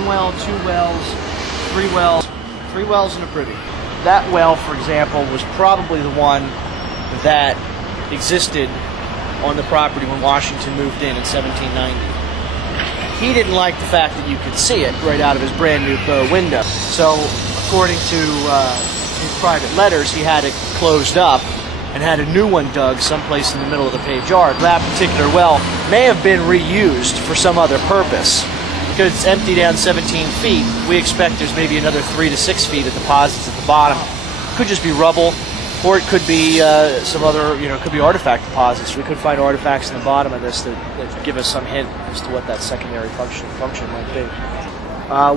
one well, two wells, three wells and a privy. That well, for example, was probably the one that existed on the property when Washington moved in 1790. He didn't like the fact that you could see it right out of his brand new bow window. So, according to his private letters, he had it closed up and had a new one dug someplace in the middle of the paved yard. That particular well may have been reused for some other purpose. Because it's empty down 17 feet, we expect there's maybe another 3 to 6 feet of deposits at the bottom. It could just be rubble, or it could be some other, it could be artifact deposits. We could find artifacts in the bottom of this that give us some hint as to what that secondary function might be.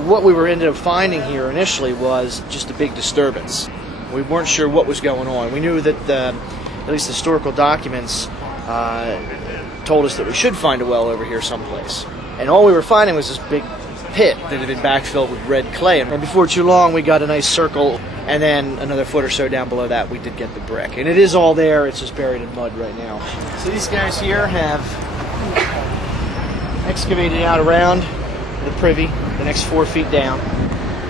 What we ended up finding here initially was just a big disturbance. We weren't sure what was going on. We knew that at least the historical documents told us that we should find a well over here someplace. And all we were finding was this big pit that had been backfilled with red clay. And before too long, we got a nice circle, and then another foot or so down below that, we did get the brick. And it is all there. It's just buried in mud right now. So these guys here have excavated out around the privy, the next 4 feet down.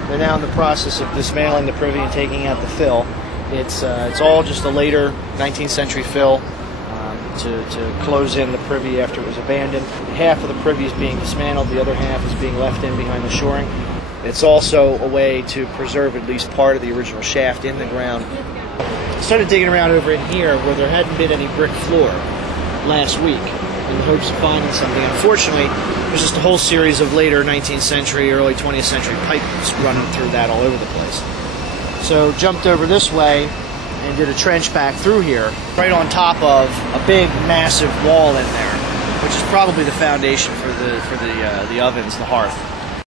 They're now in the process of dismantling the privy and taking out the fill. It's all just a later 19th century fill. To close in the privy after it was abandoned. Half of the privy is being dismantled, the other half is being left in behind the shoring. It's also a way to preserve at least part of the original shaft in the ground. I started digging around over in here where there hadn't been any brick floor last week in the hopes of finding something. Unfortunately, there's just a whole series of later 19th century, early 20th century pipes running through that all over the place. So jumped over this way and did a trench back through here, right on top of a big, massive wall in there, which is probably the foundation for the ovens, the hearth.